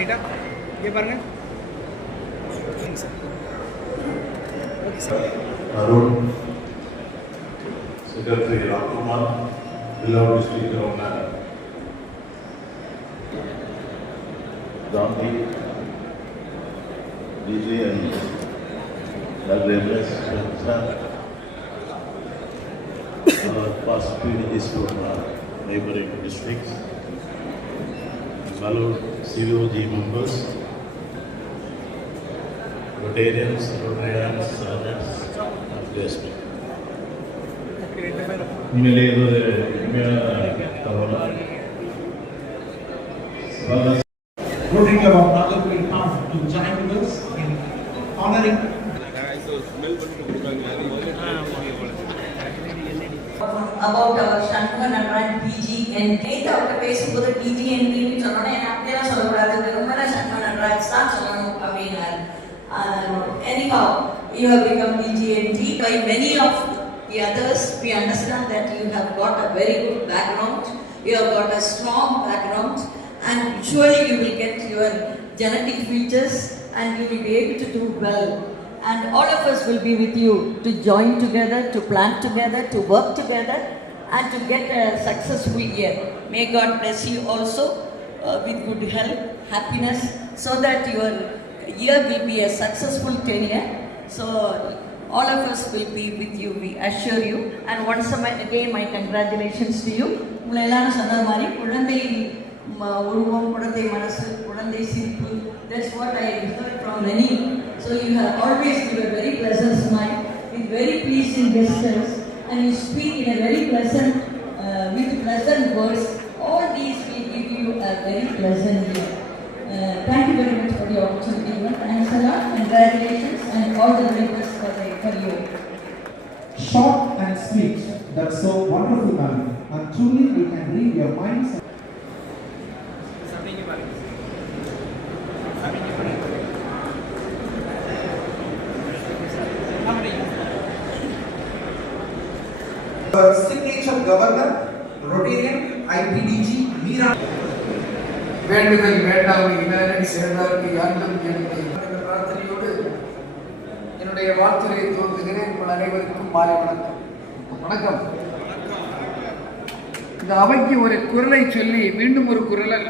ரைட்டா இங்கே பாருங்க. Okay sir. அருண், செக்ரட்டரி Ramkumar, beloved district governor Gandhi, DJ and Dr. M.S. past PDGs from neighboring districts, fellow COG members, Rotarians, Rotarians, servants of the district. உண்மையிலே இது ஒரு உண்மையான தகவல். Rotary Club of Nagarjuna Town to join with us in honoring about our Shanmuga Narayan PG and நேத்து அவங்க பேசும்போது PG and PG சொன்னோன்னே அப்படியெல்லாம் சொல்லக்கூடாது, வெறுமனே Shanmuga Narayan தான் சொல்லணும் அப்படின்னாரு. Anyhow, you have become PG and T. By many of the others, we understand that you have got a very good background, you have got a strong background, and surely you will get your genetic features and you will be able to do well. And all of us will be with you to join together, to plan together, to work together, and to get a successful year. May God bless you also with good health, happiness, so that your year will be a successful tenure. So all of us will be with you, we assure you. And once again, my congratulations to you. உங்களை எல்லாரும் சொன்ன மாதிரி குழந்தை உருவம், குழந்தை மனசு, குழந்தை சிரிப்பு, that's what I heard from many. So you have always given a very pleasant smile with very pleasing gestures, and you speak in a very pleasant with pleasant words. All these will give you a very pleasant year. Thank you very much for the opportunity. Thanks a lot. Congratulations and all the very best for you. short and sweet. That's so wonderful, man. And truly, we can read your minds. Signature Governor, Rotarian, IPDG, Meera. வேண்டுதல் வேண்டாமை இளநடி சேர்ந்தாருக்கு யாண்டும் என்ற பிரார்த்தனையோடு என்னுடைய வாழ்த்துறையை துவங்குகிறேன். உங்கள் அனைவருக்கும் மாலை வணக்கம். வணக்கம். இந்த அவைக்கு ஒரு குரலை சொல்லி மீண்டும் ஒரு குரல்.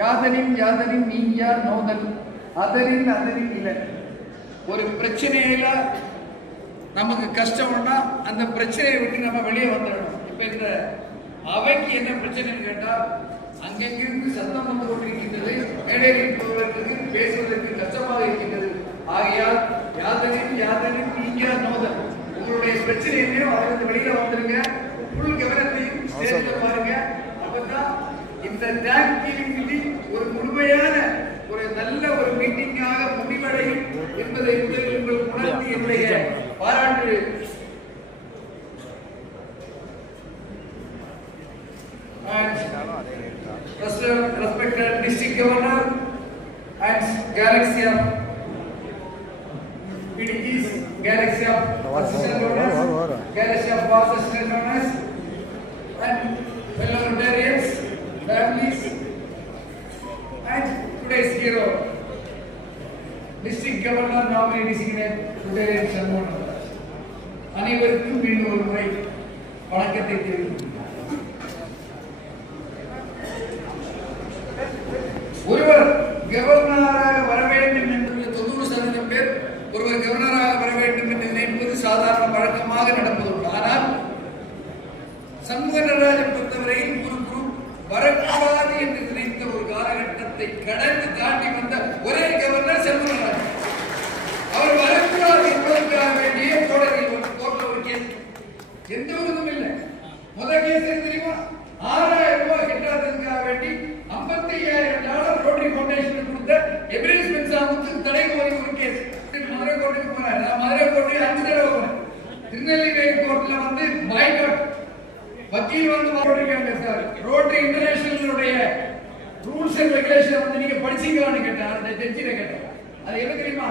யாதனின் யாதனின் நீங்கியார் நோதல் அதரின் அதரின் இளன். ஒரு பிரச்சனையில நமக்கு கஷ்டம்னா அந்த பிரச்சனையை விட்டு நம்ம வெளியே வந்துடணும். இப்ப இந்த அவைக்கு என்ன பிரச்சனைன்னு கேட்டா, அங்கெங்கிருந்து சத்தம் வந்து கொண்டிருக்கின்றது, மேடையில் இருப்பவர்களுக்கு பேசுவதற்கு கஷ்டமாக இருக்கின்றது. ஆகையால் யாதனின் யாதனின் நீங்கியார் நோதல், உங்களுடைய பிரச்சனையிலையும் அதிலிருந்து வெளியில வந்துருங்க. ஃபுல் கவனத்தையும் சேர்த்து பாருங்க. அப்பதான் இந்த டேங்க் கிளீனிங் மீட்டிங் ஒரு முழுமையான ஒரு நல்ல ஒரு மீட்டிங்காக முடிவடையும் என்பதை உங்களுக்கு உணர்த்தி என்னுடைய பாராட்டு. Respected District Governor and Galaxy of PDGs, Galaxy of Assistant Governors, Galaxy of Past Assistant Governors, and fellow Rotarians, families, and today's hero, District Governor nominee designate Rotarian Shanmuga Narayan. அனைவருக்கும் மீண்டும் ஒரு முறை வணக்கத்தை தெரிவிக்கிறேன். ஒருவர் கவர்னராக வர வேண்டும் என்று 90% பேர் ஒருவர் கவர்னராக வர வேண்டும் என்று நினைப்பது சாதாரண வழக்கமாக நடப்பதுண்டு. ஆனால் சண்முக நடராஜன் பொறுத்தவரையில் ஒரு குரூப் வரக்கூடாது என்று நினைத்த ஒரு காலகட்டத்தை கடந்து தாண்டி வந்த ஒரே கவர்னர் சண்முக நடராஜன். அவர் வரக்கூடாது என்பதற்காக வேண்டிய கோர்ட்டில் ஒரு கேஸ், எந்த விதமும் இல்லை. முதல் கேஸ் தெரியுமா? 6000 ரூபாய் கட்டாததுக்காக வேண்டி $55,000 ரோட்டரி ஃபவுண்டேஷன் கொடுத்த எபிரேஸ் பென்சாமுக்கு தடை கோரி ஒரு கேஸ். மதுரை கோர்ட்டுக்கு போறேன். நான் மதுரை கோர்ட்டுக்கு 5 தடவை போறேன். திருநெல்வேலி கோர்ட்ல வந்து பாய்காட் வக்கீல் வந்து போட்டிருக்காங்க. சார், ரோட்டரி இன்டர்நேஷனலுடைய ரூல்ஸ் அண்ட் ரெகுலேஷன் வந்து நீங்க படிச்சீங்களான்னு கேட்டேன். அந்த ஜட்ஜில கேட்டேன். அது என்ன தெரியுமா?